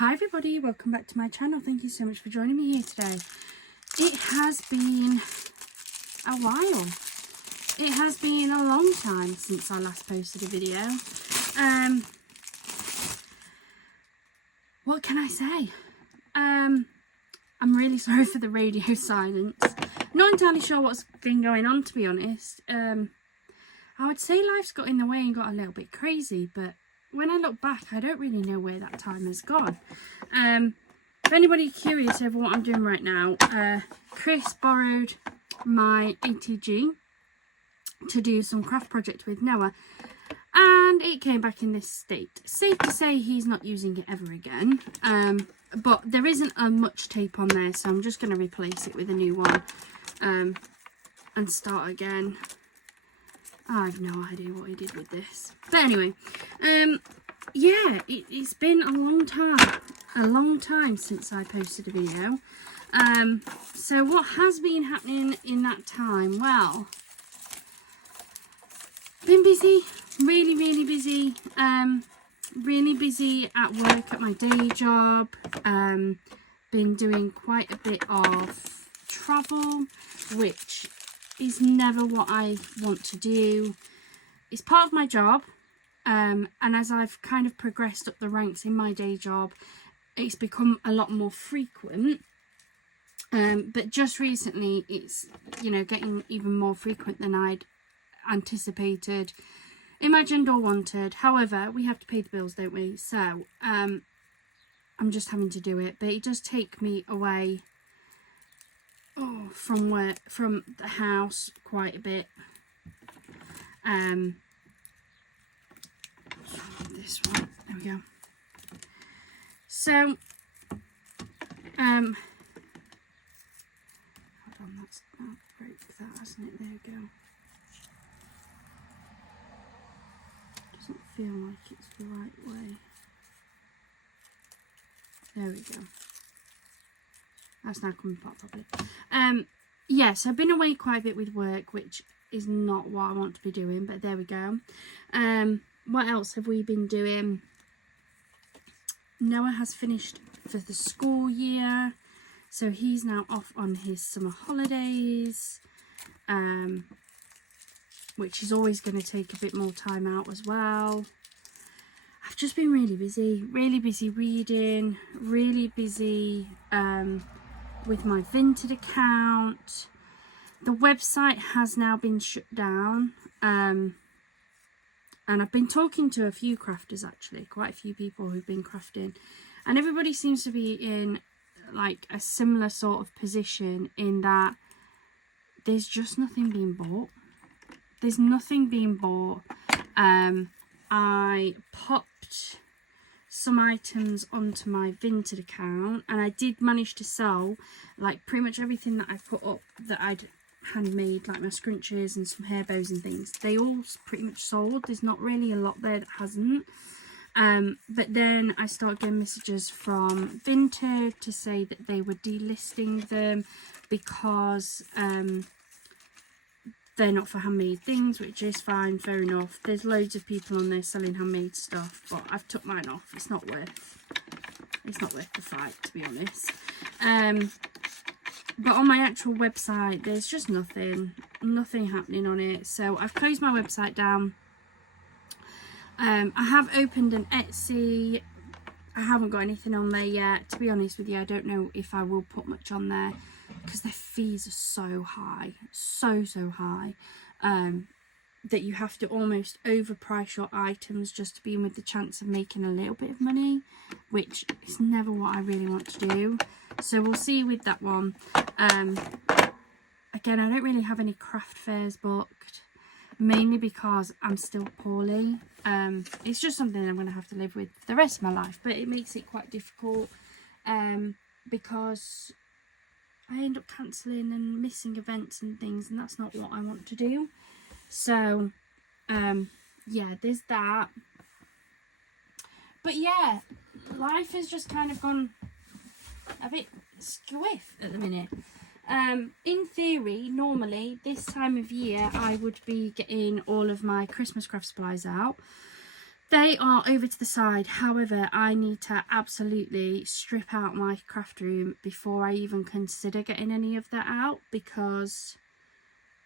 Hi everybody, welcome back to my channel. Thank you so much for joining me here today. It has been a while. It has been a long time since I last posted a video. What can I say? I'm really sorry for the radio silence. Not entirely sure what's been going on, to be honest. I would say life's got in the way and got a little bit crazy, but when I look back, I don't really know where that time has gone. If anybody's curious over what I'm doing right now, Chris borrowed my ATG to do some craft project with Noah, and it came back in this state. Safe to say he's not using it ever again, but there isn't much tape on there, so I'm just going to replace it with a new one and start again. I have no idea what he did with this. But anyway, yeah, it's been a long time since I posted a video. So what has been happening in that time? Well, been busy, really busy. Really busy at work, at my day job. Been doing quite a bit of travel, which is never what I want to do. It's part of my job, and as I've kind of progressed up the ranks in my day job, it's become a lot more frequent. But just recently, it's, you know, getting even more frequent than I'd anticipated, imagined or wanted. However, we have to pay the bills, don't we? So I'm just having to do it, but it does take me away from the house quite a bit. This one, there we go. So hold on, that's not break that, hasn't it? There we go. Doesn't feel like it's the right way. There we go. That's now coming apart properly. Yes, I've been away quite a bit with work, which is not what I want to be doing, but there we go. What else have we been doing? Noah has finished for the school year, so he's now off on his summer holidays, which is always going to take a bit more time out as well. I've just been really busy reading, really busy with my Vinted account. The website has now been shut down, and I've been talking to a few crafters, actually, quite a few people who've been crafting, and everybody seems to be in like a similar sort of position, in that there's just nothing being bought. There's nothing being bought. I popped some items onto my Vinted account, and I did manage to sell like pretty much everything that I put up that I'd handmade, like my scrunchies and some hair bows and things. They all pretty much sold. There's not really a lot there that hasn't. But then I started getting messages from Vinted to say that they were delisting them because they're not for handmade things, which is fine, fair enough. There's loads of people on there selling handmade stuff, but I've took mine off. It's not worth the fight, to be honest. But on my actual website, there's just nothing happening on it. So I've closed my website down. I have opened an Etsy. I haven't got anything on there yet. To be honest with you, I don't know if I will put much on there, because their fees are so high, so high, that you have to almost overprice your items just to be in with the chance of making a little bit of money, which is never what I really want to do. So we'll see with that one. Again, I don't really have any craft fairs booked, mainly because I'm still poorly. It's just something I'm going to have to live with the rest of my life, but it makes it quite difficult, because I end up cancelling and missing events and things, and that's not what I want to do. So yeah, there's that. But yeah, life has just kind of gone a bit squiff at the minute. In theory, normally this time of year I would be getting all of my Christmas craft supplies out, They are over to the side. However, I need to absolutely strip out my craft room before I even consider getting any of that out, because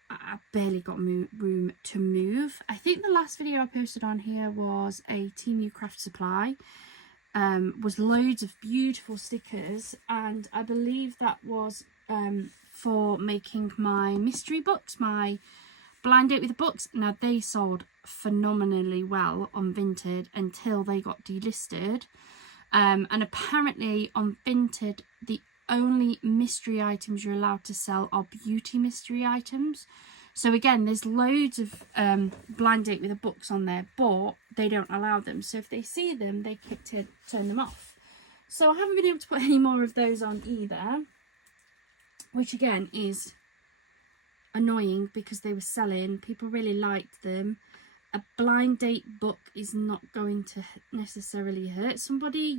I barely got room to move. I think the last video I posted on here was a Temu craft supply. Was loads of beautiful stickers, and I believe that was for making my mystery books, my blind date with the books. Now, they sold phenomenally well on Vinted until they got delisted, and apparently on Vinted the only mystery items you're allowed to sell are beauty mystery items. So again, there's loads of blind date with the books on there, but they don't allow them. So if they see them, they turn them off. So I haven't been able to put any more of those on either, which again is annoying because they were selling. People really liked them. A blind date book is not going to necessarily hurt somebody.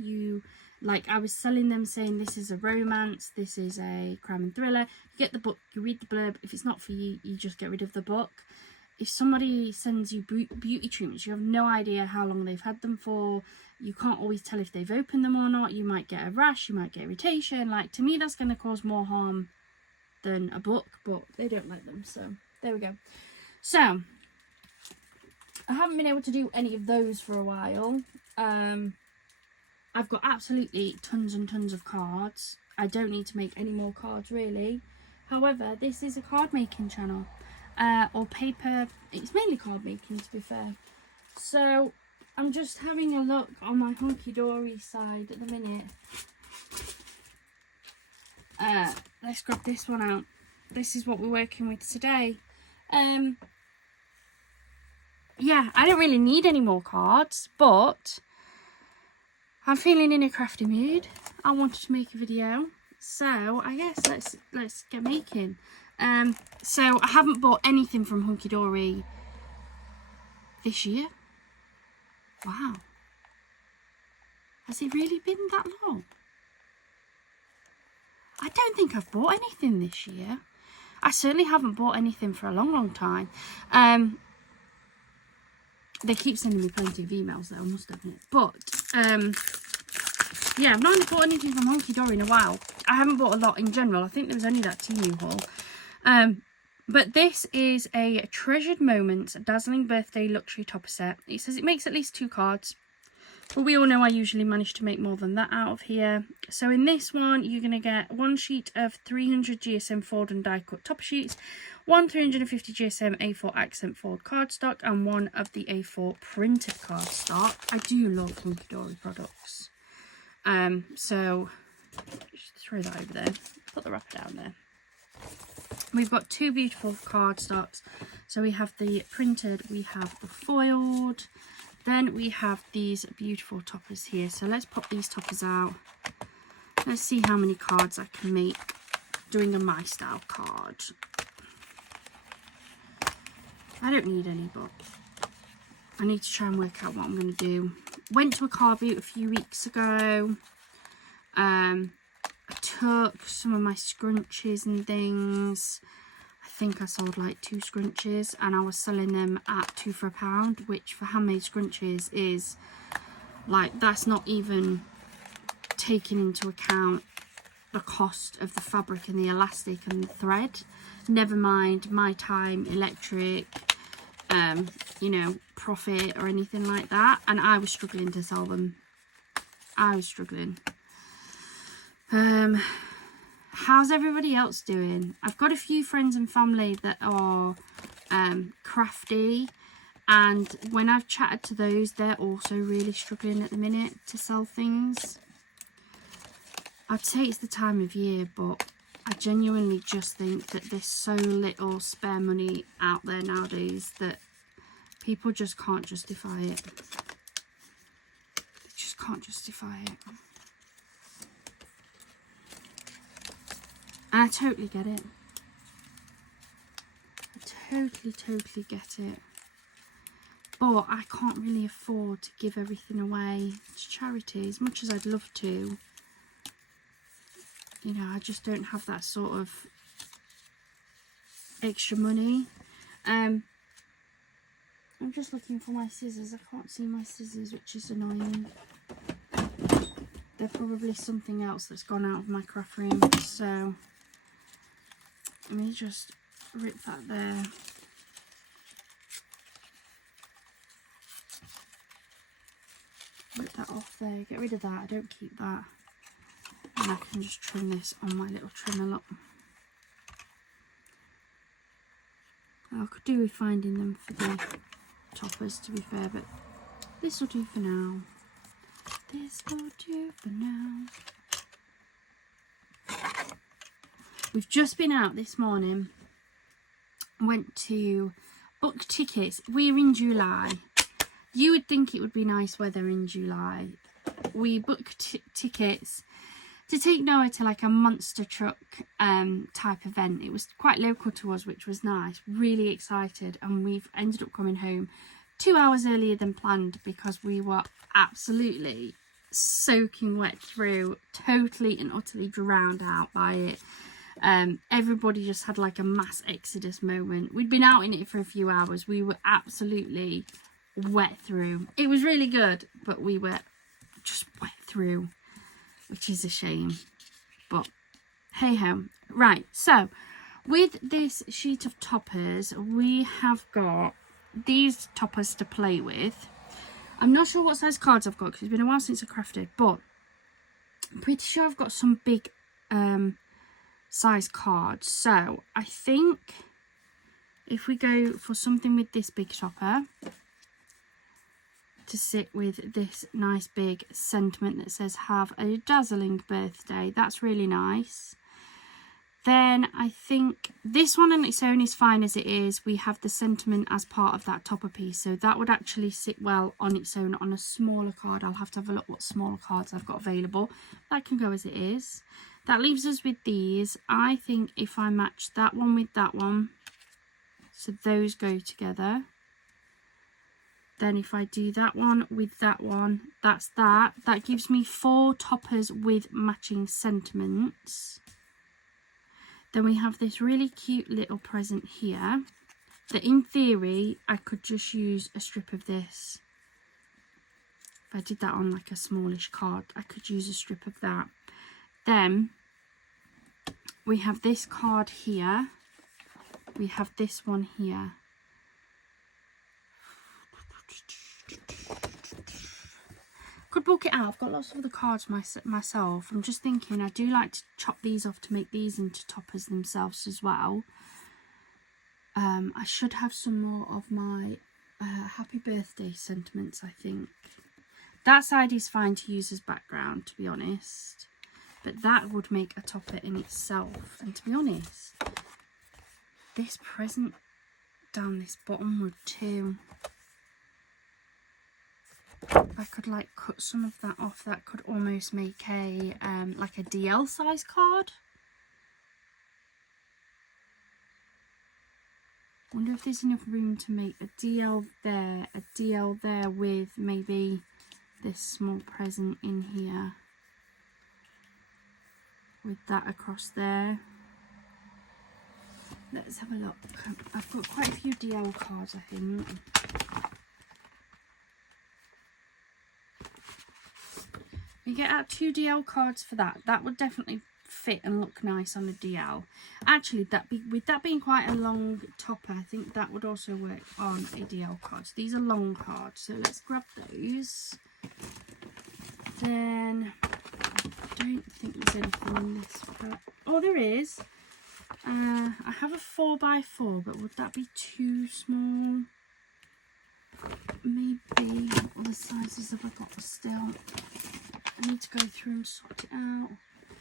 I was selling them saying this is a romance, this is a crime and thriller. You get the book, you read the blurb. If it's not for you, you just get rid of the book. If somebody sends you beauty treatments, you have no idea how long they've had them for. You can't always tell if they've opened them or not. You might get a rash, you might get irritation. Like, to me, that's going to cause more harm than a book, but they don't like them. So there we go. So I haven't been able to do any of those for a while. I've got absolutely tons and tons of cards. I don't need to make any more cards really. However, this is a card making channel, or paper. It's mainly card making, to be fair. So I'm just having a look on my Hunkydory side at the minute. Let's grab this one out. This is what we're working with today. Yeah, I don't really need any more cards, but I'm feeling in a crafty mood. I wanted to make a video, so I guess let's get making. So I haven't bought anything from Hunkydory this year. Wow, has it really been that long? I don't think I've bought anything this year. I certainly haven't bought anything for a long time. They keep sending me plenty of emails though, I must admit. But yeah, I've not bought anything from Hunkydory in a while. I haven't bought a lot in general. I think there was only that Temu haul. But this is a Treasured Moments Dazzling Birthday Luxury Topper Set. It says it makes at least 2 cards. But we all know I usually manage to make more than that out of here. So in this one, you're going to get 1 sheet of 300 GSM fold and die cut topper sheets, 1 350 GSM A4 accent fold cardstock, and 1 of the A4 printed cardstock. I do love Hunkydory products. So just throw that over there. Put the wrapper down there. We've got 2 beautiful cardstocks. So we have the printed, we have the foiled. Then we have these beautiful toppers here. So let's pop these toppers out. Let's see how many cards I can make doing a My Style card. I don't need any, but I need to try and work out what I'm going to do. Went to a card boot a few weeks ago. I took some of my scrunchies and things. I think I sold like 2 scrunchies, and I was selling them at £2 for £1, which for handmade scrunchies is like, that's not even taking into account the cost of the fabric and the elastic and the thread, never mind my time, electric, you know, profit or anything like that. And I was struggling to sell them. I was struggling. How's everybody else doing? I've got a few friends and family that are crafty, and when I've chatted to those, they're also really struggling at the minute to sell things. I'd say it's the time of year, but I genuinely just think that there's so little spare money out there nowadays that people just can't justify it. They just can't justify it. And I totally get it. I totally get it. But I can't really afford to give everything away to charity as much as I'd love to. You know, I just don't have that sort of extra money. I'm just looking for my scissors. I can't see my scissors, which is annoying. They're probably something else that's gone out of my craft room. So let me just rip that there. Rip that off there. Get rid of that. I don't keep that. And I can just trim this on my little trimmer lock. I could do with finding them for the toppers, to be fair, but this will do for now. This will do for now. We've just been out this morning. Went to book tickets. We're in July. You would think it would be nice weather in July. We booked tickets to take Noah to like a monster truck type event. It was quite local to us, which was nice. Really excited, and we've ended up coming home 2 hours earlier than planned because we were absolutely soaking wet through, totally and utterly drowned out by it. Everybody just had like a mass exodus moment. We'd been out in it for a few hours. We were absolutely wet through. It was really good, but we were just wet through, which is a shame, but hey ho. Right, so with this sheet of toppers, we have got these toppers to play with. I'm not sure what size cards I've got because it's been a while since I crafted, but I'm pretty sure I've got some big size cards. So I think if we go for something with this big topper to sit with this nice big sentiment that says have a dazzling birthday, that's really nice. Then I think this one on its own is fine as it is. We have the sentiment as part of that topper piece, so that would actually sit well on its own on a smaller card. I'll have to have a look what smaller cards I've got available. That can go as it is. That leaves us with these. I think if I match that one with that one, so those go together. Then if I do that one with that one, that's that. That gives me 4 toppers with matching sentiments. Then we have this really cute little present here that in theory I could just use a strip of this. If I did that on like a smallish card, I could use a strip of that. Then we have this card here. We have this one here. Could book it out. I've got lots of other cards myself. I'm just thinking I do like to chop these off to make these into toppers themselves as well. I should have some more of my happy birthday sentiments, I think. That side is fine to use as background, to be honest. But that would make a topper in itself. And to be honest, this present down this bottom would too. I could like cut some of that off. That could almost make a like a DL size card. Wonder if there's enough room to make a DL there with maybe this small present in here with that across there. Let's have a look. I've got quite a few DL cards, I think. You get out 2 DL cards for that. That would definitely fit and look nice on a DL. Actually, with that being quite a long topper, I think that would also work on a DL card. So these are long cards, so let's grab those. Then I don't think there's anything in this. Oh, there is. I have a 4x4, but would that be too small? Maybe. What other sizes have I got still? I need to go through and sort it out.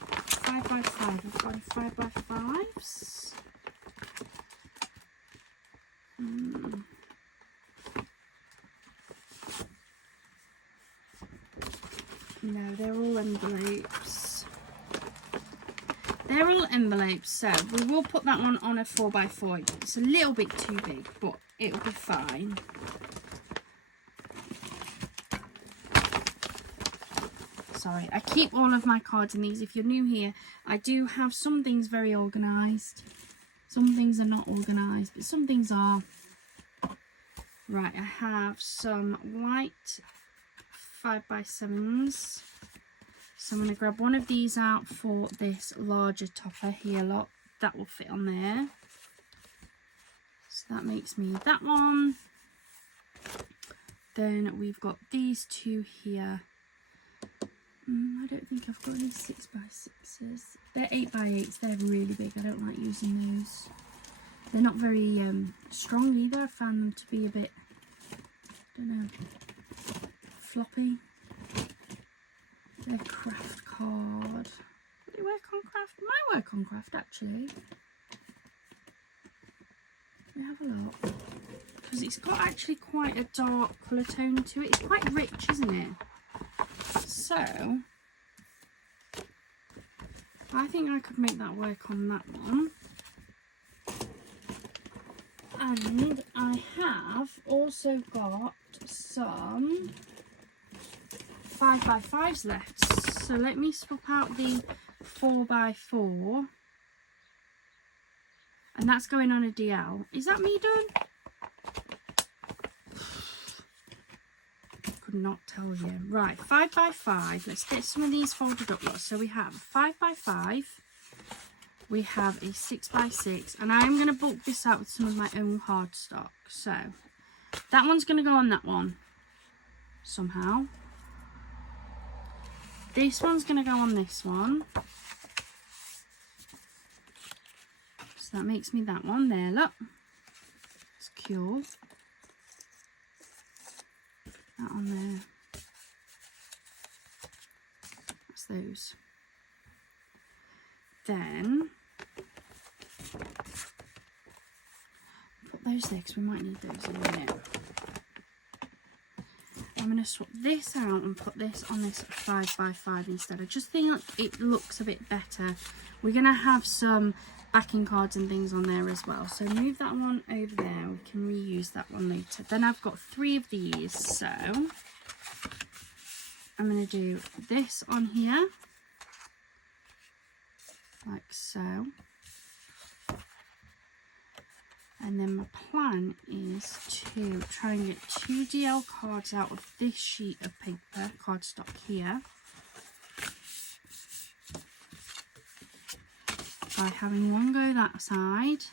5x5. I've got 5x5s. No, they're all envelopes. They're all envelopes, so we will put that one on a 4x4. It's a little bit too big, but it'll be fine. Sorry, I keep all of my cards in these. If you're new here, I do have some things very organised. Some things are not organised, but some things are. Right, I have some white 5x7s. So I'm going to grab one of these out for this larger topper here, look. That will fit on there. So that makes me that one. Then we've got these two here. I don't think I've got any 6x6s. They're 8x8s. They're really big. I don't like using those. They're not very strong either. I found them to be a bit, I don't know, floppy. They're craft card. Do they work on craft? Might work on craft actually. Let me have a look. Because it's got actually quite a dark colour tone to it. It's quite rich, isn't it? So, I think I could make that work on that one. And I have also got some 5x5s left. So let me swap out the 4x4. And that's going on a DL. Is that me done? Could not tell you. Right, 5x5. Let's get some of these folded up. So we have 5x5. We have a 6x6. And I'm going to bulk this out with some of my own cardstock. So that one's going to go on that one. Somehow. This one's going to go on this one. So that makes me that one there, look. It's cool. That on there. That's those. Then put those there because we might need those in a minute. I'm going to swap this out and put this on this 5x5 instead. I just think it looks a bit better. We're going to have some backing cards and things on there as well. So move that one over there. We can reuse that one later. Then I've got 3 of these. So I'm going to do this on here. Like so. And then my plan is to try and get 2 DL cards out of this sheet of paper, cardstock here, by having one go that side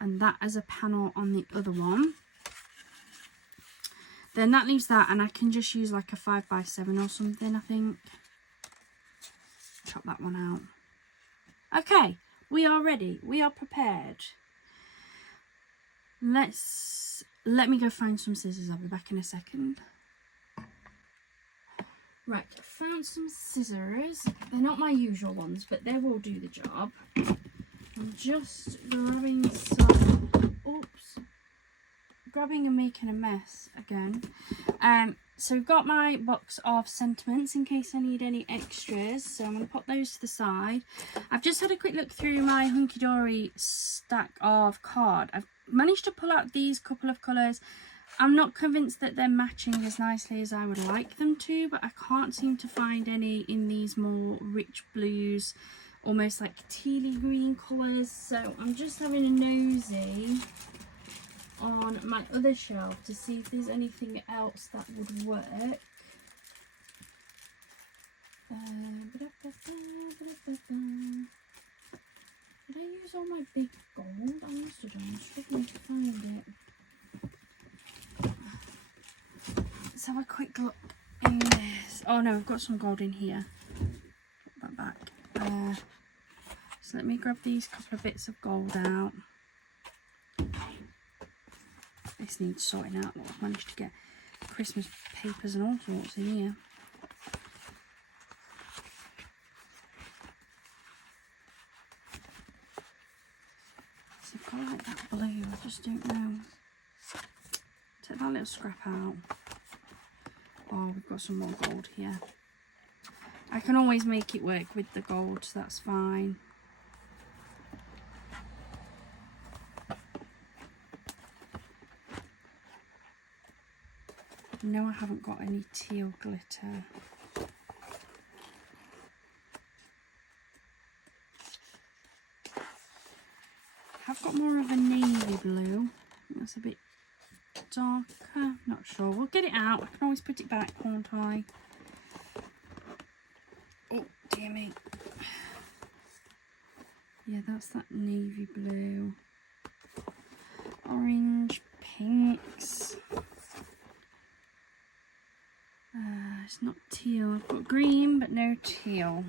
and that as a panel on the other one. Then that leaves that, and I can just use like a 5x7 or something, I think. Chop that one out. Okay, we are ready. We are prepared. Let me go find some scissors. I'll be back in a second. Right, found some scissors. They're not my usual ones, but they will do the job. I'm just grabbing some, grabbing and making a mess again. So we've got my box of sentiments in case I need any extras. So I'm going to put those to the side. I've just had a quick look through my Hunkydory stack of card. I've managed to pull out these couple of colours. I'm not convinced that they're matching as nicely as I would like them to, but I can't seem to find any in these more rich blues, almost like tealy green colours. So I'm just having a nosy on my other shelf to see if there's anything else that would work. Did I use all my big gold? I must have done. I'm struggling to find it. Let's have a quick look in this. Oh no, I've got some gold in here. Put that back. So let me grab these couple of bits of gold out. This needs sorting out. I've managed to get Christmas papers and all sorts in here. So I've got like that blue, I just don't know. Take that little scrap out. Oh, we've got some more gold here. I can always make it work with the gold, so that's fine. No, I haven't got any teal glitter. I've got more of a navy blue. I think that's a bit darker. Not sure. We'll get it out. I can always put it back, can't I? Oh, dear me. Yeah, that's that navy blue. Orange, pinks. It's not teal. I've got green, but no teal.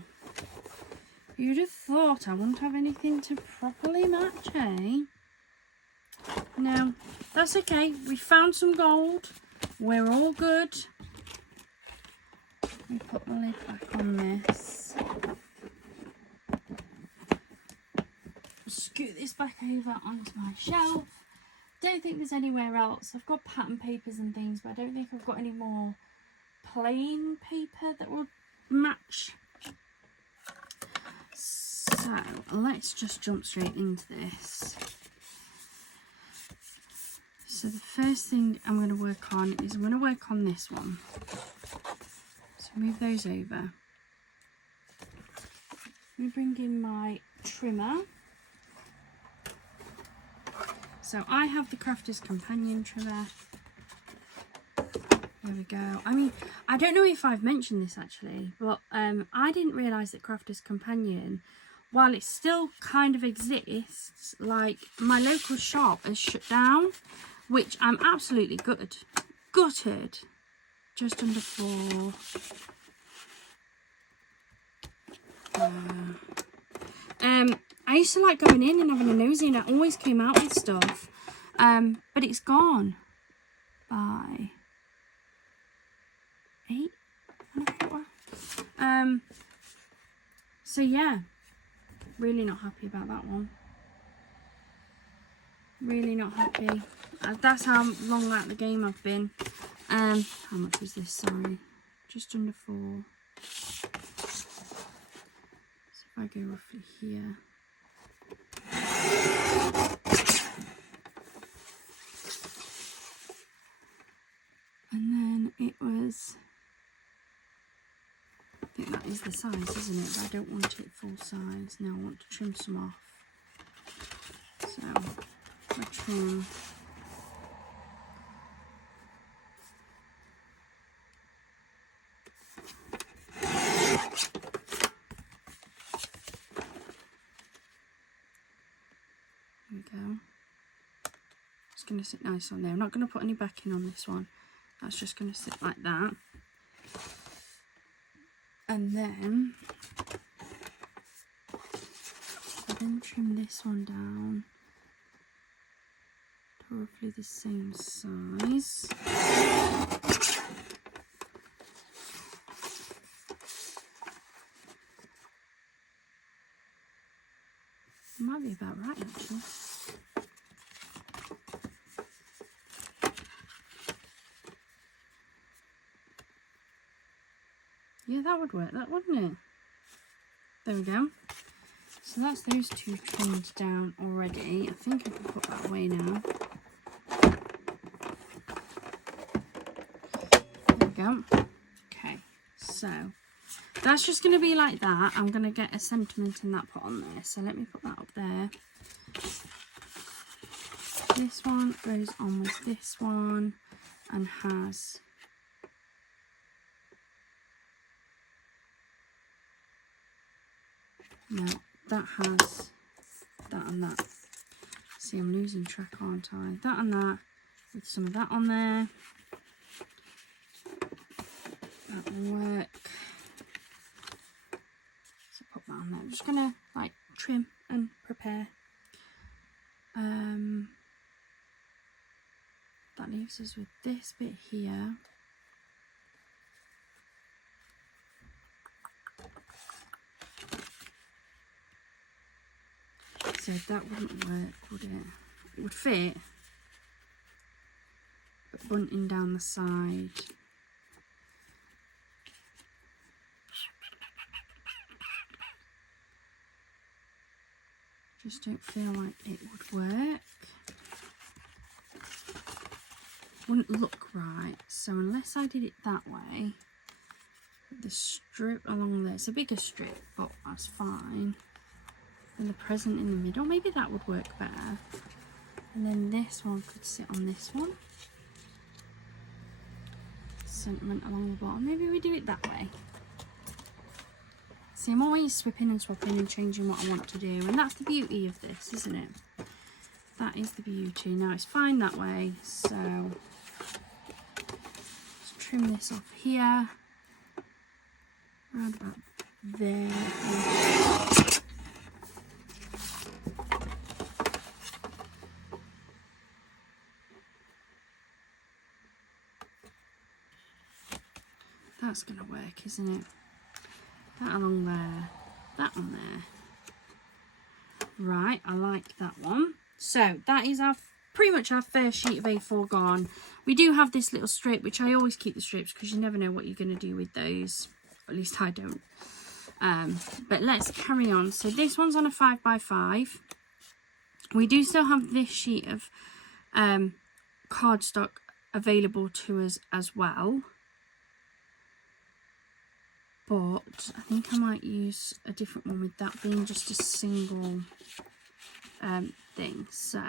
You'd have thought I wouldn't have anything to properly match, eh? No, that's okay. We found some gold. We're all good. Let me put the lid back on this. Scoot this back over onto my shelf. Don't think there's anywhere else. I've got pattern papers and things, but I don't think I've got any more plain paper that will match. So let's just jump straight into this. So the first thing I'm going to work on is I'm going to work on this one. So move those over. Let me bring in my trimmer. So I have the Crafter's Companion trimmer. There we go. I mean, I don't know if I've mentioned this actually, but I didn't realise that Crafter's Companion, while it still kind of exists, like my local shop has shut down, which I'm absolutely gutted. Just under 4. I used to like going in and having a nosy, and I always came out with stuff, but it's gone by 8 and a quarter. So yeah, really not happy about that one. Really not happy. That's how long out of the game I've been. How much was this? Sorry, just under 4. So if I go roughly here. And then it was, I think that is the size, isn't it? But I don't want it full size. Now I want to trim some off. So I trim. There we go. It's going to sit nice on there. I'm not going to put any backing on this one. That's just going to sit like that. And then trim this one down to roughly the same size. It might be about right actually. Yeah, that would work, that wouldn't it? There we go. So that's those two trimmed down already. I think I can put that away now. There we go. Okay, so that's just going to be like that. I'm going to get a sentiment in that put on there. So let me put that up there. This one goes on with this one and has no, that has that and that. See, I'm losing track, aren't I? That and that with some of that on there. That will work. So put that on there. I'm just gonna like trim and prepare. That leaves us with this bit here. So that wouldn't work, would it? It would fit, but bunting down the side. Just don't feel like it would work. Wouldn't look right. So unless I did it that way, the strip along there, it's a bigger strip, but that's fine. And the present in the middle, maybe that would work better. And then this one could sit on this one. sentiment along the bottom. Maybe we do it that way. See, I'm always swapping and swapping and changing what I want to do, and that's the beauty of this, isn't it? That is the beauty. Now it's fine that way, so let's trim this off here, around about there. That's going to work, isn't it? That along there, that on there. Right, I like that one. So that is our pretty much our first sheet of A4 gone. We do have this little strip, which I always keep the strips because you never know what you're going to do with those. At least I don't. But let's carry on. So this one's on a 5x5. We do still have this sheet of cardstock available to us as well. But I think I might use a different one with that being just a single thing. So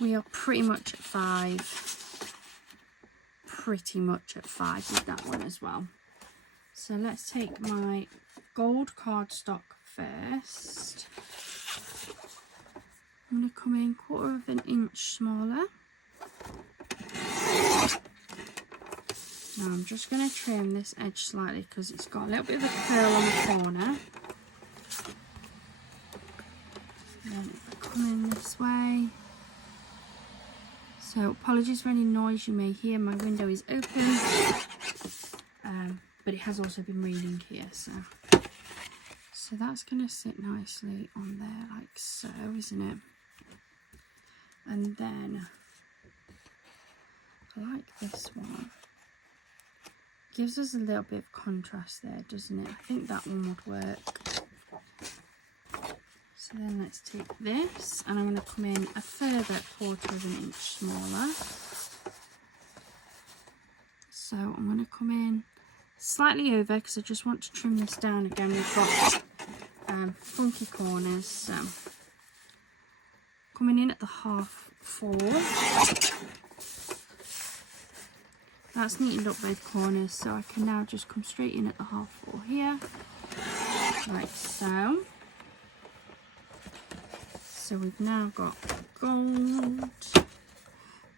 we are pretty much at 5. Pretty much at 5 with that one as well. So let's take my gold cardstock first. I'm going to come in 1/4 of an inch smaller. Now I'm just going to trim this edge slightly because it's got a little bit of a curl on the corner. And then if I come in this way. So apologies for any noise you may hear. My window is open. But it has also been raining here. So that's going to sit nicely on there like so, isn't it? And then I like this one. Gives us a little bit of contrast there, doesn't it? I think that one would work. So then let's take this and I'm going to come in a further 1/4 of an inch smaller. So I'm going to come in slightly over because I just want to trim this down again. We've got funky corners. So coming in at the 1/2 4. That's neatened up both corners, so I can now just come straight in at the 1/2 4 here, like so. So we've now got gold,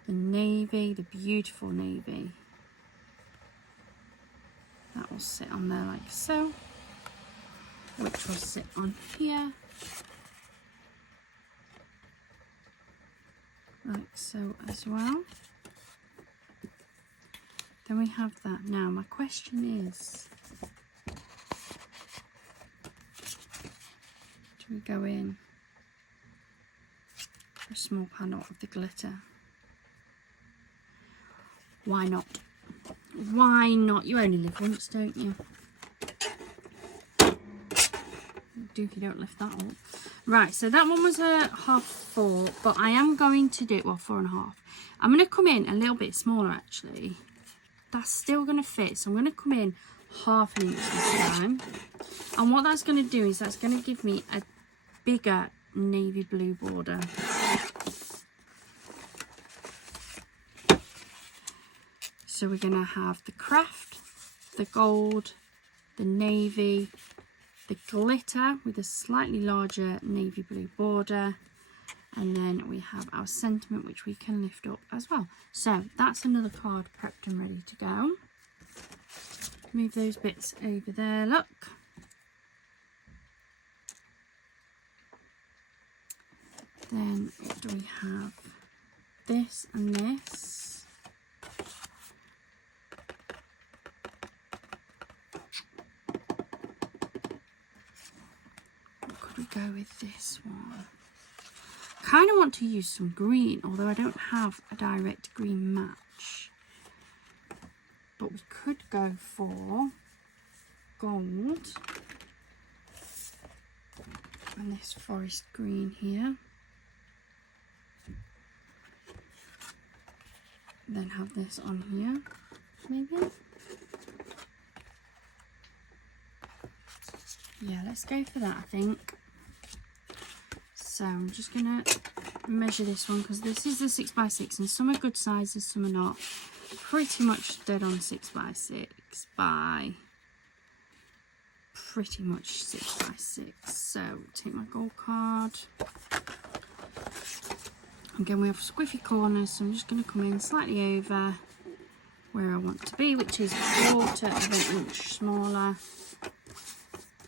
the navy, the beautiful navy. That will sit on there like so, which will sit on here, like so as well. Then we have that. Now my question is, do we go in for a small panel of the glitter? Why not? Why not? You only live once, don't you? Do if you don't lift that up. Right, so that one was a 1/2 4, but I am going to do, well, 4.5. I'm going to come in a little bit smaller actually. That's still going to fit, so I'm going to come in 1/2 inch this time, and what that's going to do is that's going to give me a bigger navy blue border. So we're going to have the craft, the gold, the navy, the glitter with a slightly larger navy blue border, and then we have our sentiment, which we can lift up as well. So that's another card prepped and ready to go. Move those bits over there, look. Then what do we have? This and this. What could we go with this one? Kind of want to use some green, although I don't have a direct green match, but we could go for gold and this forest green here, then have this on here maybe. Yeah, let's go for that, I think. So I'm just going to measure this one because this is the 6x6 and some are good sizes, some are not. pretty much dead on 6x6 by pretty much 6x6. So take my gold card. Again, we have squiffy corners, so I'm just going to come in slightly over where I want to be, which is a quarter of an inch smaller.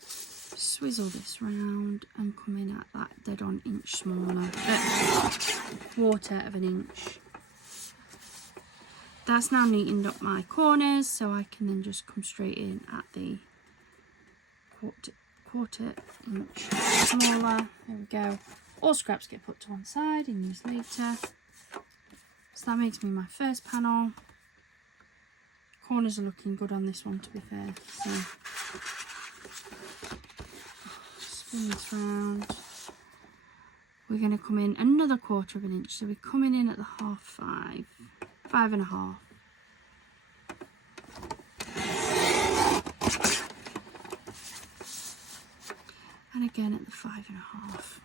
Swizzle this round and come in at that dead on inch smaller, quarter of an inch. That's now neatened up my corners, so I can then just come straight in at the quarter inch smaller. There we go. All scraps get put to one side and used later. So that makes me my first panel. Corners are looking good on this one, to be fair. So spin this round. We're going to come in another quarter of an inch. So we're coming in at the 5.5. 5.5. And again at the 5.5.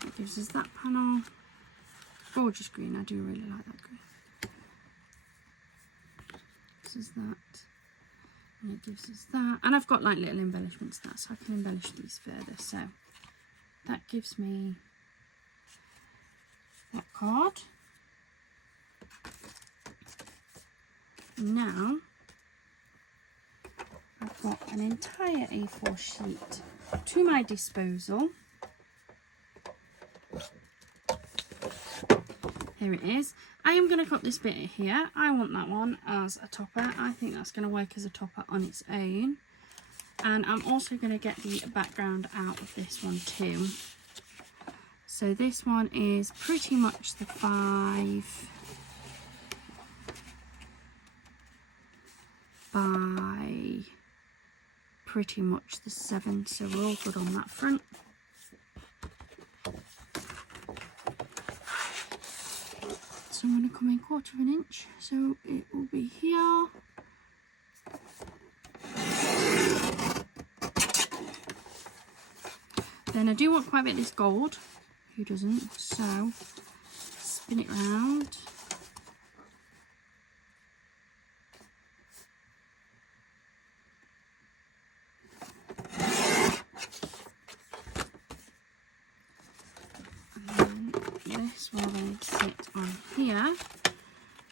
That gives us that panel. Gorgeous green, I do really like that green. This is that. And it gives us that. And I've got like little embellishments to that, so I can embellish these further. So that gives me that card. Now I've got an entire A4 sheet to my disposal. Here it is. I am going to cut this bit here. I want that one as a topper. I think that's going to work as a topper on its own. And I'm also going to get the background out of this one too. So this one is pretty much the 5 by pretty much the 7, so we're all good on that front. So I'm going to come in quarter of an inch, so it will be here. Then I do want quite a bit of this gold, who doesn't? So spin it round. Will then sit on here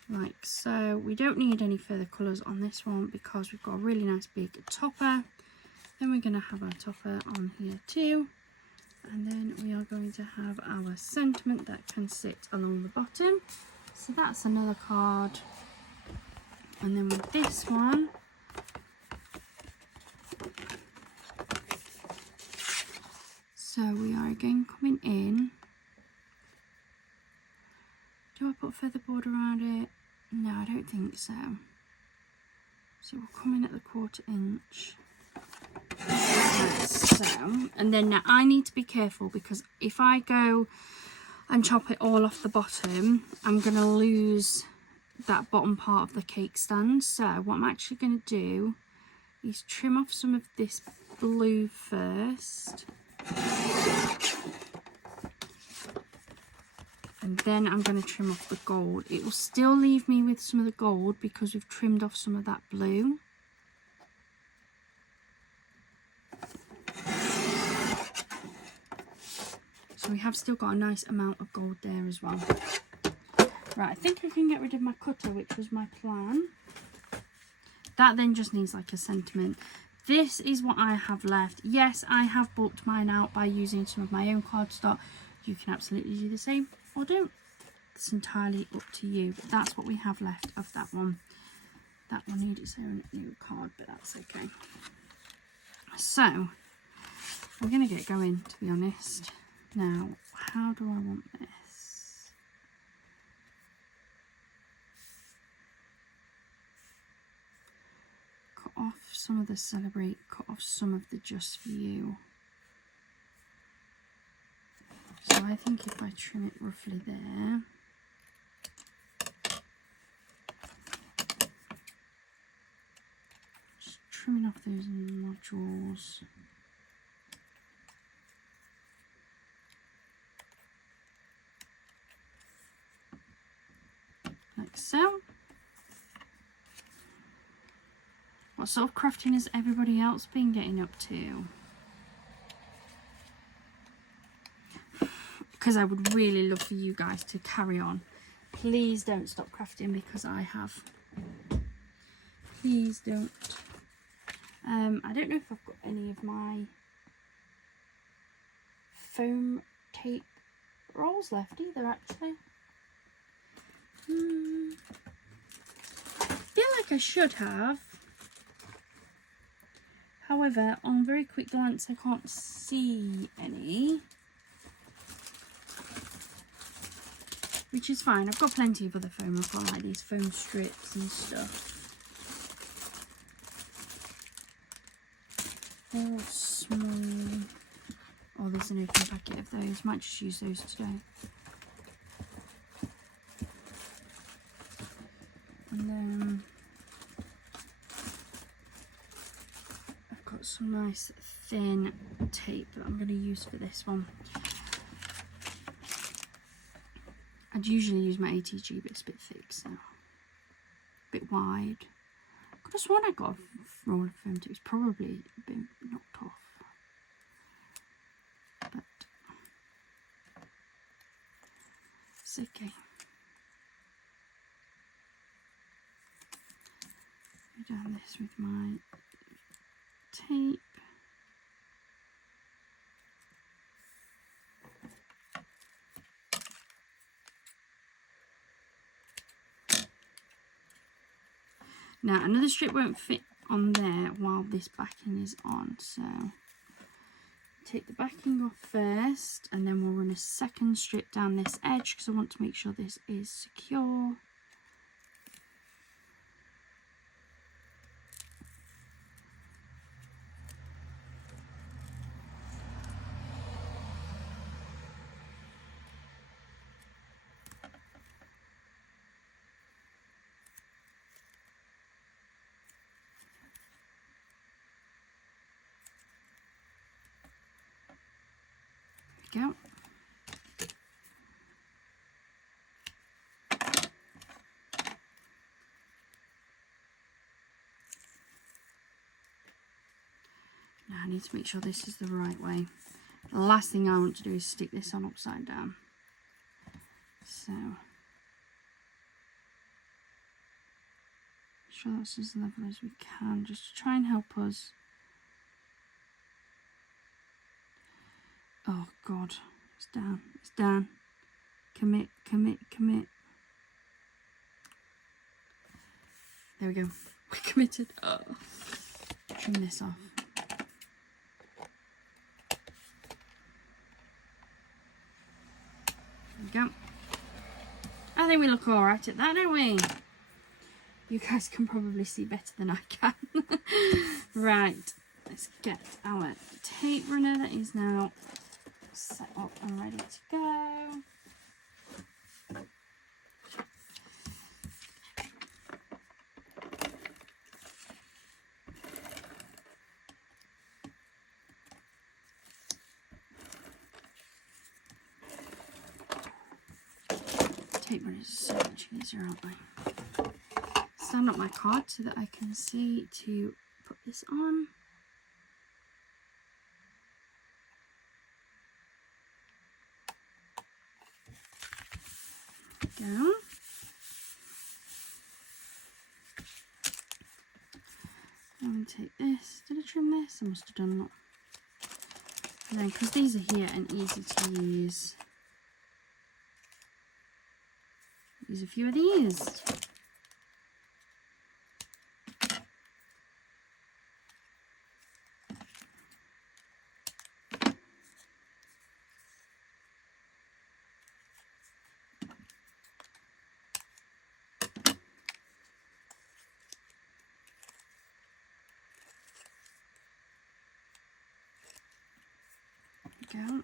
like so. We don't need any further colours on this one because we've got a really nice big topper. Then we're going to have our topper on here too, and then we are going to have our sentiment that can sit along the bottom. So that's another card. And then with this one, so we are again coming in. Do I put a feather board around it? No, I don't think so. So we'll come in at the quarter inch. Like so. And then now I need to be careful because if I go and chop it all off the bottom, I'm going to lose that bottom part of the cake stand. So what I'm actually going to do is trim off some of this blue first. And then I'm going to trim off the gold. It will still leave me with some of the gold because we've trimmed off some of that blue. So we have still got a nice amount of gold there as well. Right, I think I can get rid of my cutter, which was my plan. That then just needs like a sentiment. This is what I have left. Yes, I have bulked mine out by using some of my own cardstock. You can absolutely do the same or don't. It's entirely up to you, but that's what we have left of that one. That one needs its own new card, but that's okay. So we're going to get going, to be honest. Now, how do I want this? Cut off some of the Celebrate, cut off some of the Just For You. So I think if I trim it roughly there, just trimming off those nodules. What sort of crafting has everybody else been getting up to? Because I would really love for you guys to carry on. Please don't stop crafting because I have. Please don't. I don't know if I've got any of my foam tape rolls left either, actually. Feel like I should have. However, on very quick glance, I can't see any. Which is fine. I've got plenty of other foam. I've got like these foam strips and stuff. They're all small. Oh, there's an open packet of those. Might just use those today. And then I've got some nice thin tape that I'm going to use for this one. I'd usually use my ATG, but it's a bit thick, so a bit wide. I could have sworn I got a roll of foam tape. It's probably been knocked off, but it's okay. I've done this with my tape. Now another strip won't fit on there while this backing is on, so take the backing off first and then we'll run a second strip down this edge because I want to make sure this is secure. Go. Now I need to make sure this is the right way. The last thing I want to do is stick this on upside down. So make sure that's as level as we can, just to try and help us. Oh God, it's down, it's down. Commit, commit, commit. There we go, we committed. Oh. Trim this off. There we go. I think we look alright at that, don't we? You guys can probably see better than I can. Right, let's get our tape runner that is now set up and ready to go. Tape runners are so much easier, aren't they? Stand up my card so that I can see to put this on. Go. I'm going to take this. Did I trim this? I must have done that. And then, because these are here and easy to use, use a few of these. Go.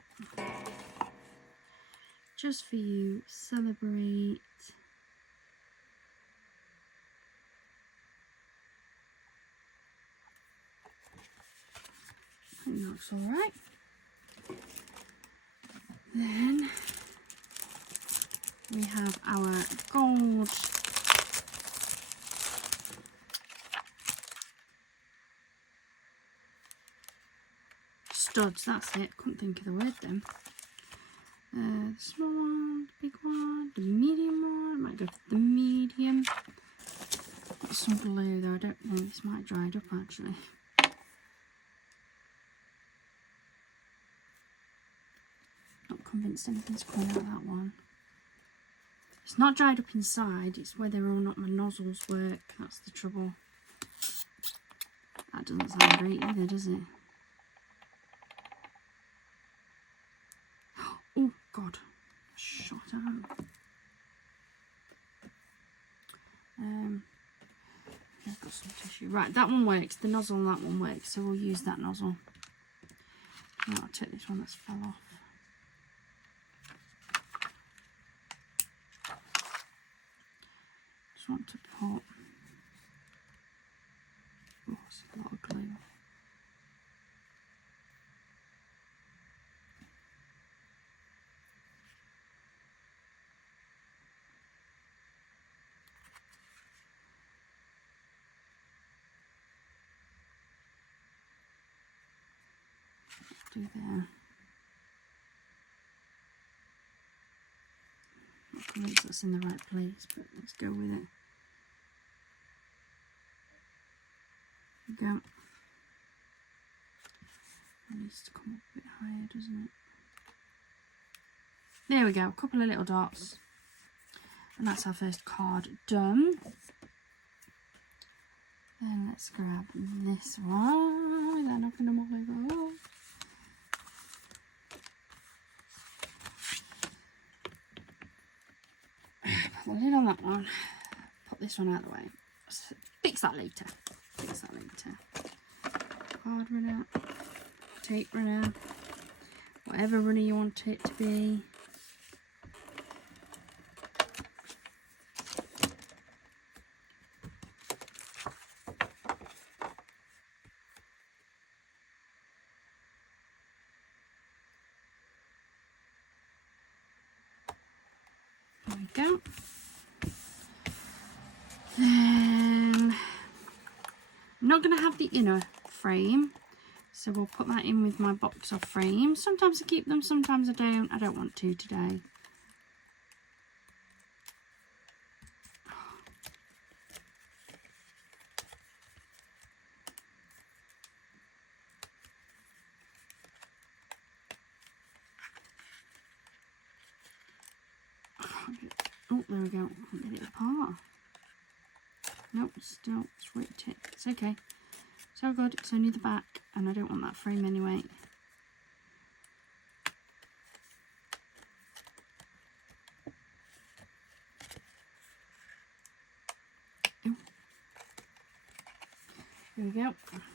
Just for you, celebrate. I think that looks alright. Then we have our gold studs, that's it. Couldn't think of the word then. The small one, the big one, the medium one. Might go for the medium. Got some glue though. I don't think this might dry up actually. Not convinced anything's coming out of that one. It's not dried up inside. It's whether or not my nozzles work. That's the trouble. That doesn't sound great either, does it? Oh God, shot out. I've got some tissue. Right, that one works. The nozzle on that one works, so we'll use that nozzle. Right, I'll take this one that's fell off. Just want to put. Oh, it's a lot of glue. Do there. Not convinced that's in the right place, but let's go with it. There we go. It needs to come up a bit higher, doesn't it? There we go, a couple of little dots. And that's our first card done. Then let's grab this one. Then open them all over. Put the lid on that one. Put this one out of the way. Fix that later. Fix that later. Card runner. Tape runner. Whatever runner you want it to be. There we go. Then I'm not going to have the inner frame, so we'll put that in with my box of frames. Sometimes I keep them, sometimes I don't. I don't want to today. Oh, there we go. Can't get it apart. Nope, still ripped it. It's okay. So good. It's only the back, and I don't want that frame anyway. Oh. There we go.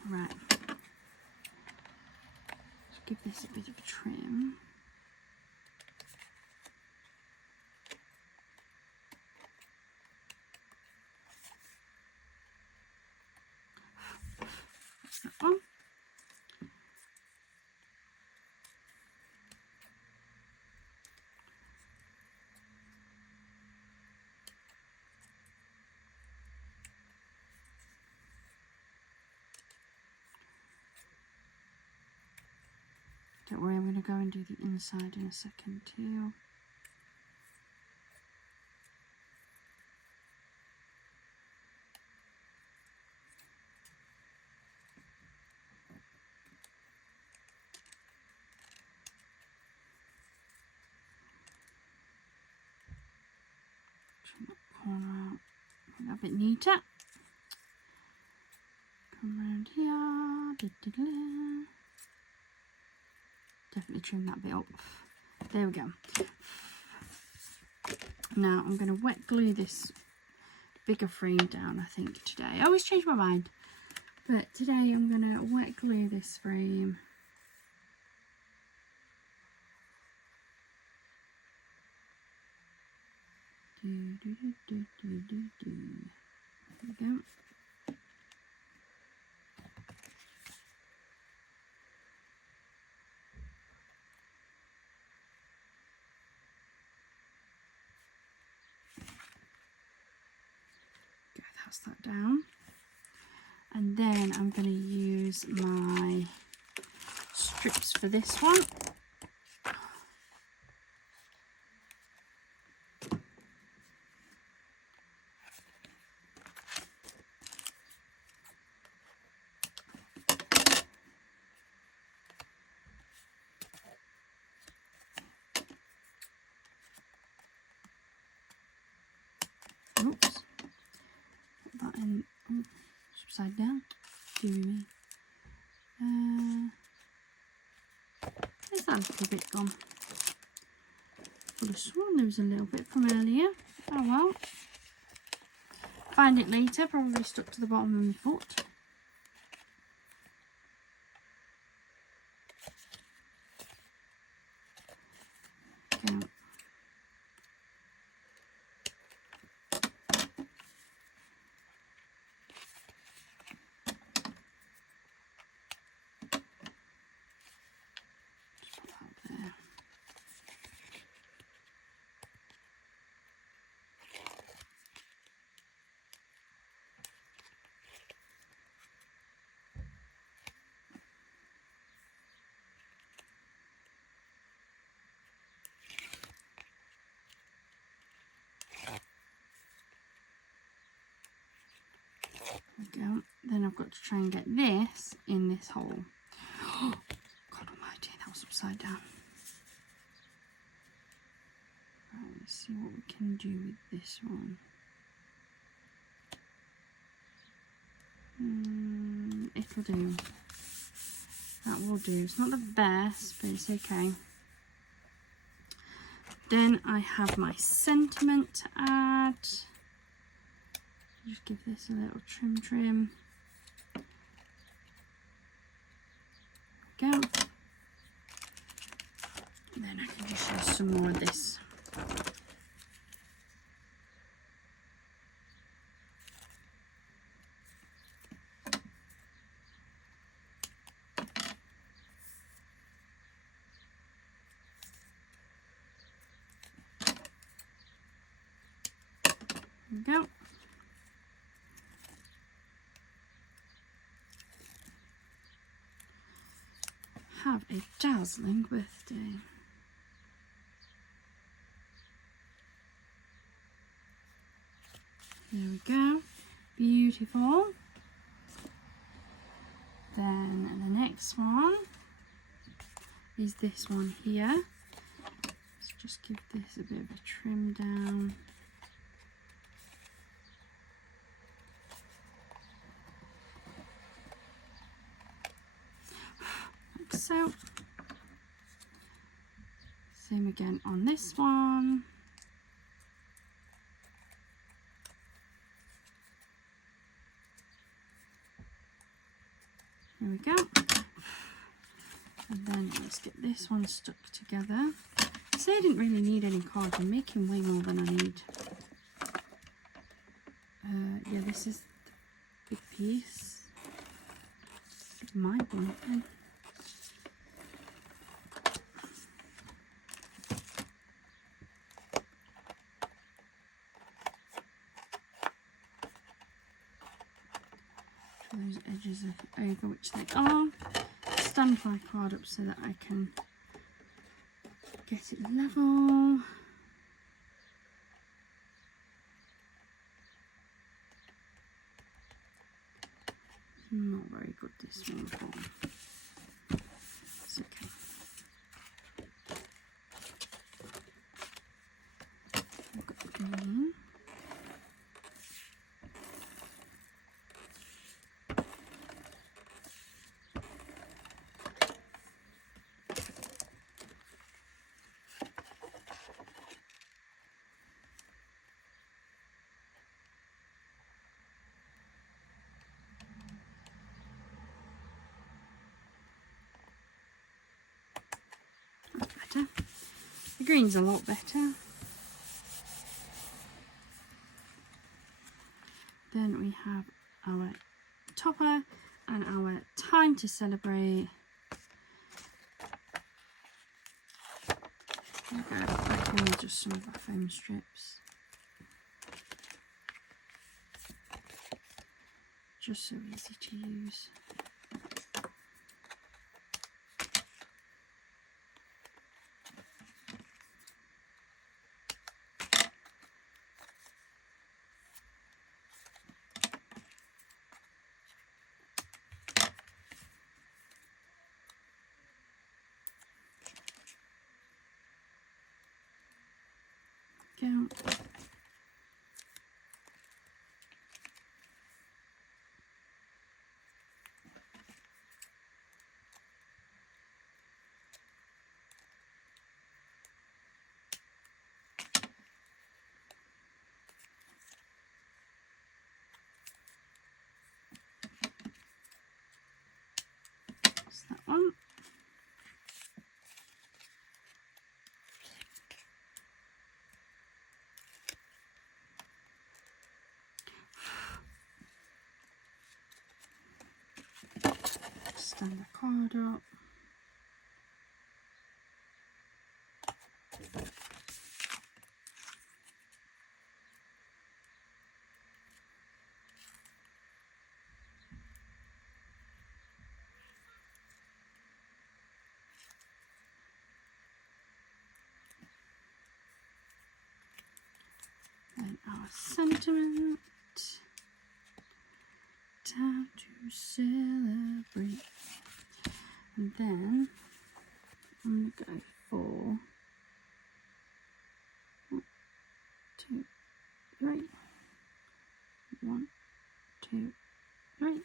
Right. Let's give this a bit of a trim. That one. Don't worry, I'm going to go and do the inside in a second too. Corner out, make that a bit neater. Come around here. Definitely trim that bit up. There we go. Now I'm going to wet glue this bigger frame down, I think, today. I always change my mind, but today I'm going to wet glue this frame. There we go. That's that down. And then I'm going to use my strips for this one. Oops. Put that in. Oh, upside down. Deary me. There's that little bit gone. Could have sworn there was a little bit from earlier. Oh well. Find it later. Probably stuck to the bottom of my foot. Go. Go. Then I've got to try and get this in this hole. Oh, God almighty, that was upside down. Right, let's see what we can do with this one. It'll do. That will do. It's not the best, but it's okay. Then I have my sentiment to add. Just give this a little trim. Go. And then I can just use some more of this. There we go. Have a dazzling birthday. There we go. Beautiful. Then the next one is this one here. Let's just give this a bit of a trim down. So, same again on this one. There we go. And then let's get this one stuck together. So I didn't really need any cards. I'm making way more than I need. Yeah, this is the big piece. My one thing. Those edges are over, which they are. Stand my card up so that I can get it level. Not very good, this one. It's okay. I've got the green. Better. The green's a lot better. Then we have our topper and our time to celebrate. There we go. Back in with just some of our foam strips. Just so easy to use. go. That's that one. Stand the card up. And our sentiment. Time to celebrate. And then I'm gonna go for 1, 2, 3. 1, 2, 3.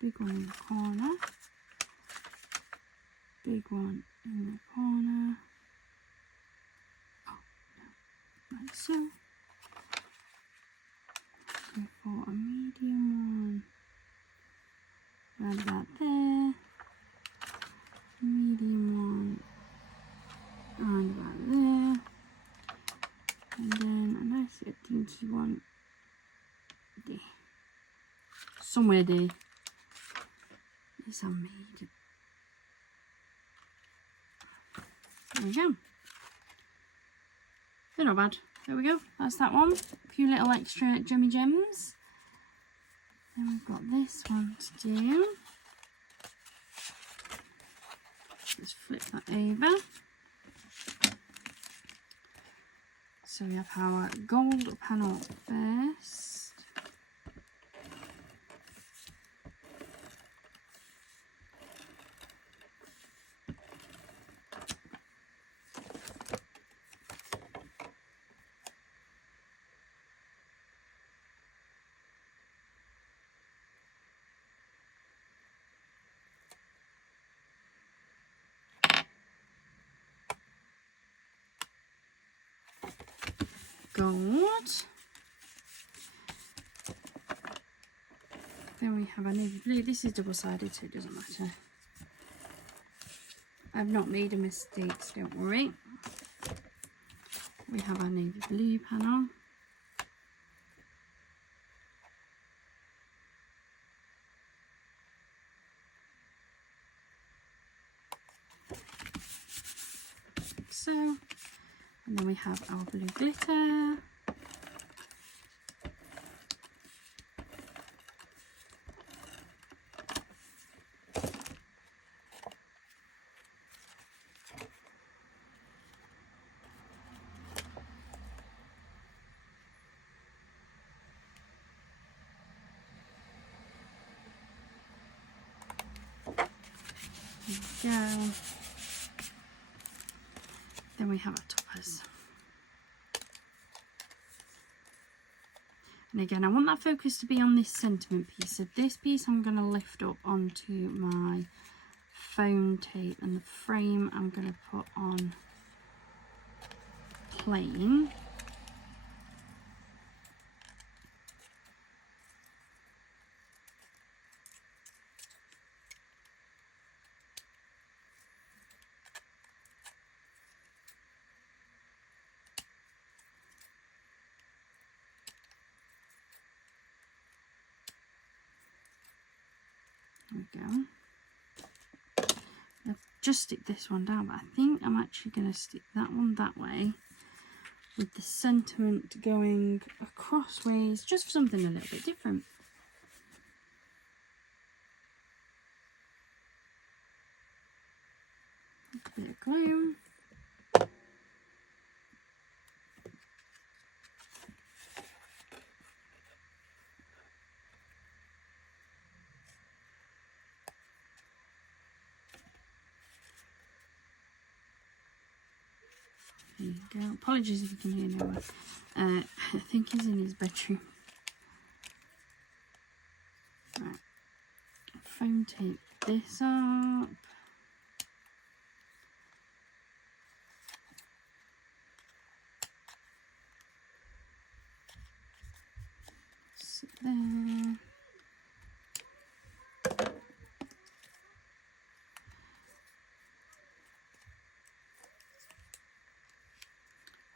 Big one in the corner. Big one in the corner. Oh, no. Like so. Go for a medium one. Round about there. Medium one. Round about there. And then a nice little dingy one there. Somewhere there. This I made. There we go. They're not bad. There we go. That's that one. A few little extra gemmy gems. Then we've got this one to do. Just flip that over. So we have our gold panel first. Gold. Then we have our navy blue. This is double-sided, so it doesn't matter. I've not made a mistake, so don't worry. We have our navy blue panel. So, and then we have our blue glitter. There we go. Then we have our toppers. And again, I want that focus to be on this sentiment piece. So this piece I'm going to lift up onto my foam tape, and the frame I'm going to put on plain. There we go. I'll just stick this one down, but I think I'm actually going to stick that one that way with the sentiment going across ways, just for something a little bit different. A bit of glue. There you go. Apologies if you can hear Noah. I think he's in his bedroom. Right. Foam tape this up. Sit there.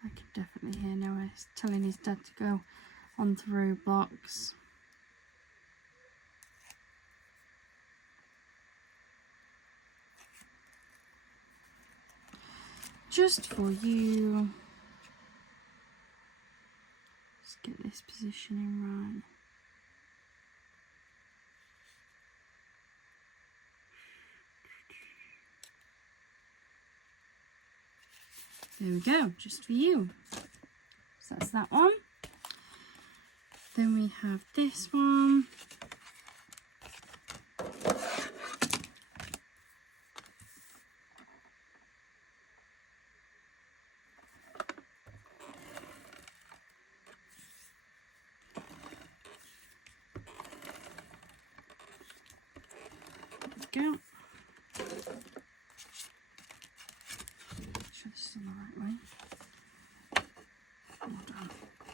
I can definitely hear Noah telling his dad to go onto Roblox. Just for you. Let's get this positioning right. There we go, just for you. So that's that one. Then we have this one. There we go. Sure this is on the right way. Well done.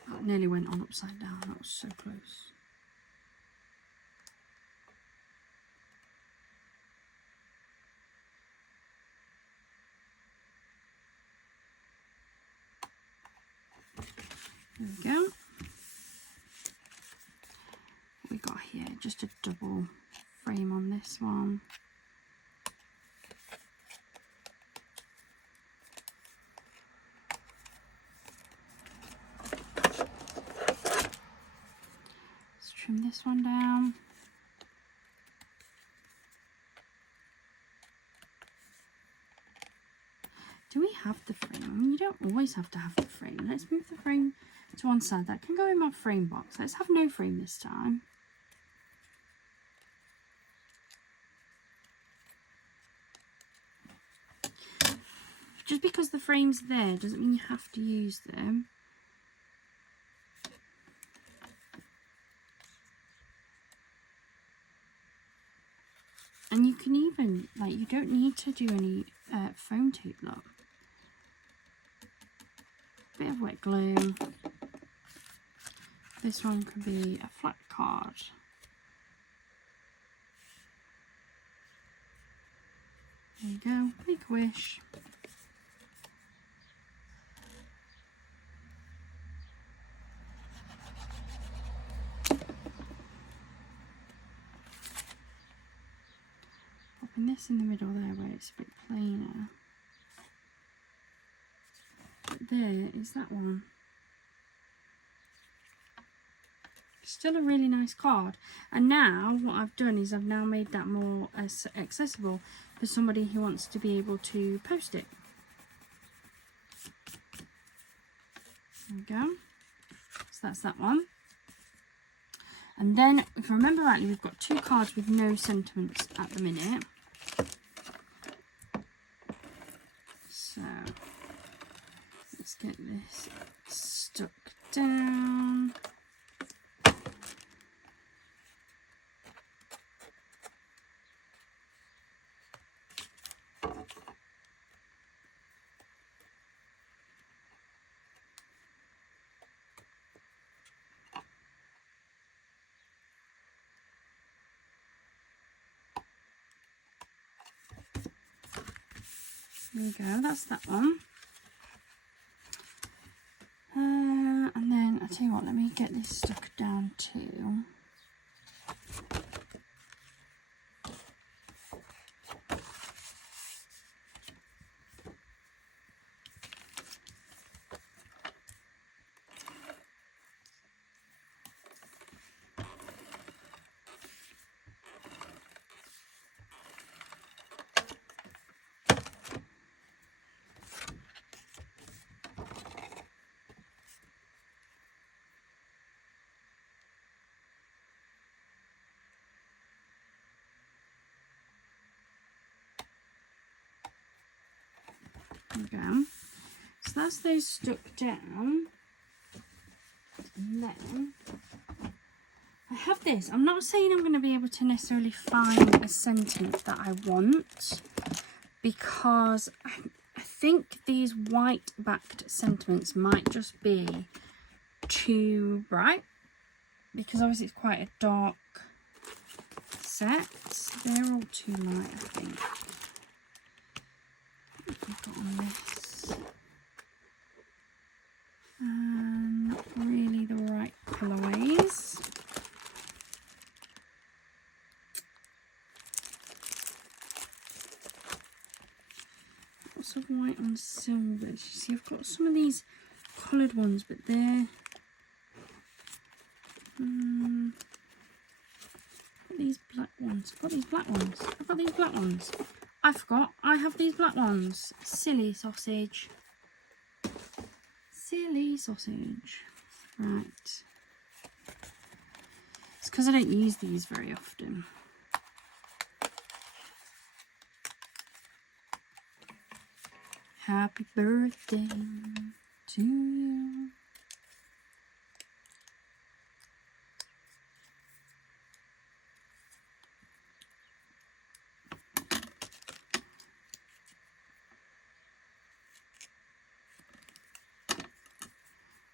That nearly went on upside down, that was so close. There we go. What we got here, just a double frame on this one. Let's trim this one down. Do we have the frame? You don't always have to have the frame. Let's move the frame to one side. That can go in my frame box. Let's have no frame this time. Just because the frame's there doesn't mean you have to use them. And you can even, like, you don't need to do any foam tape, look. Bit of wet glue. This one could be a flat card. There you go, make a wish. Popping this in the middle there where it's a bit plainer. But there is that one. Still a really nice card. And now what I've done is I've now made that more accessible for somebody who wants to be able to post it. There we go. So that's that one. And then, if I remember rightly, we've got two cards with no sentiments at the minute. So, let's get this stuck down. There we go, that's that one. And then, I'll tell you what, let me get this stuck down too. There we go. So that's those stuck down. And then I have this. I'm not saying I'm going to be able to necessarily find a sentiment that I want, because I think these white backed sentiments might just be too bright, because obviously it's quite a dark set. They're all too light, I think. What have I got on this? Not really the right colourways. Lots of white on silver. You see, I've got some of these coloured ones, but they're these black ones. I've got these black ones. I've got these black ones. I forgot. I have these black ones. Silly sausage. Silly sausage. Right. It's because I don't use these very often. Happy birthday to you.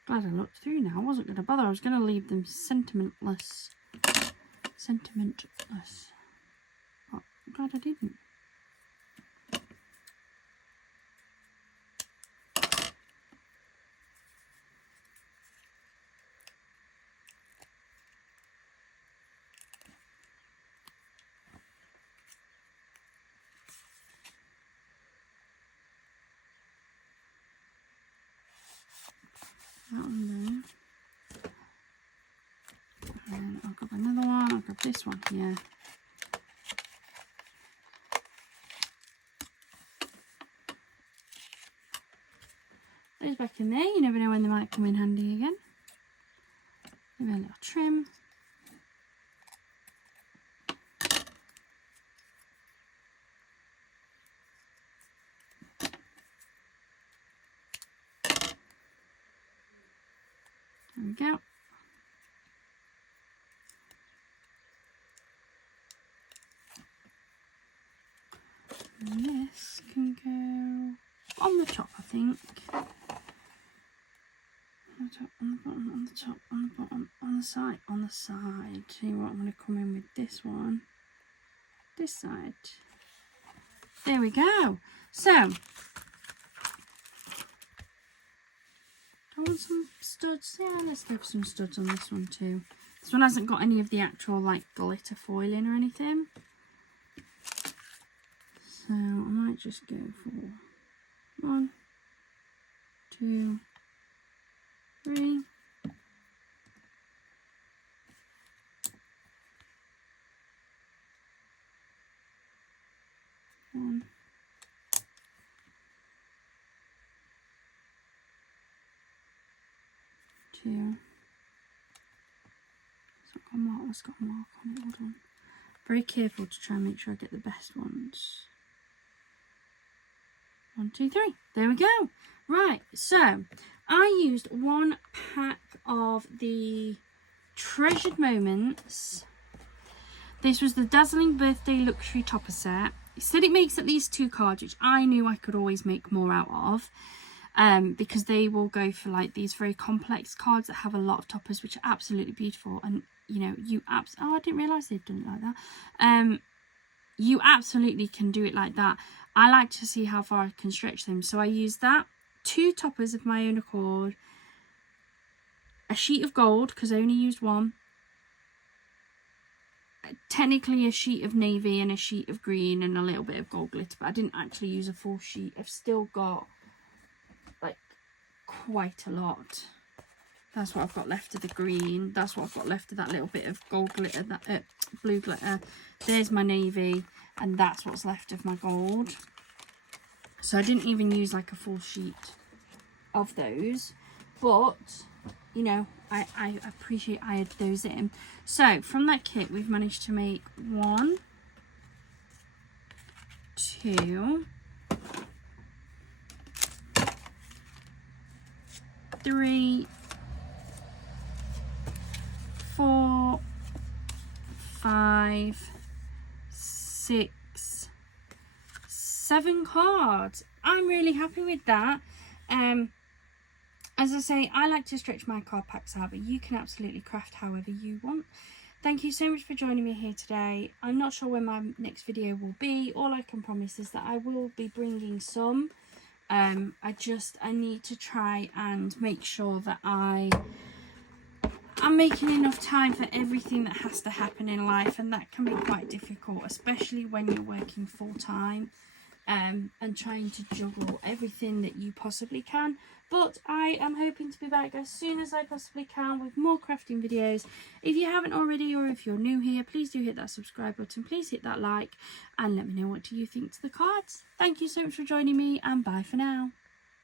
Glad I looked through now. I wasn't going to bother. I was going to leave them sentimentless. Sentimentless. But I'm glad I didn't. That one there. And I'll grab another one. I'll grab this one here. Those back in there. You never know when they might come in handy again. Give it a little trim. There we go. And this can go on the top, I think. On the top, on the bottom, on the top, on the bottom, on the side, on the side. See what, I'm going to come in with this one. This side. There we go. So, I want some studs. Yeah, let's give some studs on this one too. This one hasn't got any of the actual like glitter foiling or anything. So I might just go for 1, 2, 3. 1. 2. It's got a mark on it. Hold on. Very careful to try and make sure I get the best ones. 1, 2, 3. There we go. Right, so I used 1 pack of the Treasured Moments. This was the Dazzling Birthday Luxury Topper Set. It said it makes at least 2 cards, which I knew I could always make more out of. Because they will go for like these very complex cards that have a lot of toppers, which are absolutely beautiful. And you know, I didn't realise they'd done it like that. You absolutely can do it like that. I like to see how far I can stretch them, so I use that, 2 toppers of my own accord, a sheet of gold because I only used 1, technically a sheet of navy and a sheet of green and a little bit of gold glitter, but I didn't actually use a full sheet. I've still got like quite a lot. That's what I've got left of the green. That's what I've got left of that little bit of gold glitter, that blue glitter. There's my navy, and that's what's left of my gold. So I didn't even use like a full sheet of those, but you know, I appreciate I had those in. So from that kit, we've managed to make 1, 2, 3, 4, 5, 6, 7 cards. I'm really happy with that. As I say, I like to stretch my card packs out, but you can absolutely craft however you want. Thank you so much for joining me here today. I'm not sure when my next video will be. All I can promise is that I will be bringing some. I need to try and make sure that I'm making enough time for everything that has to happen in life, and that can be quite difficult, especially when you're working full-time. And trying to juggle everything that you possibly can. But I am hoping to be back as soon as I possibly can with more crafting videos. If you haven't already, or if you're new here, please do hit that subscribe button. Please hit that like and let me know what do you think to the cards. Thank you so much for joining me, and bye for now.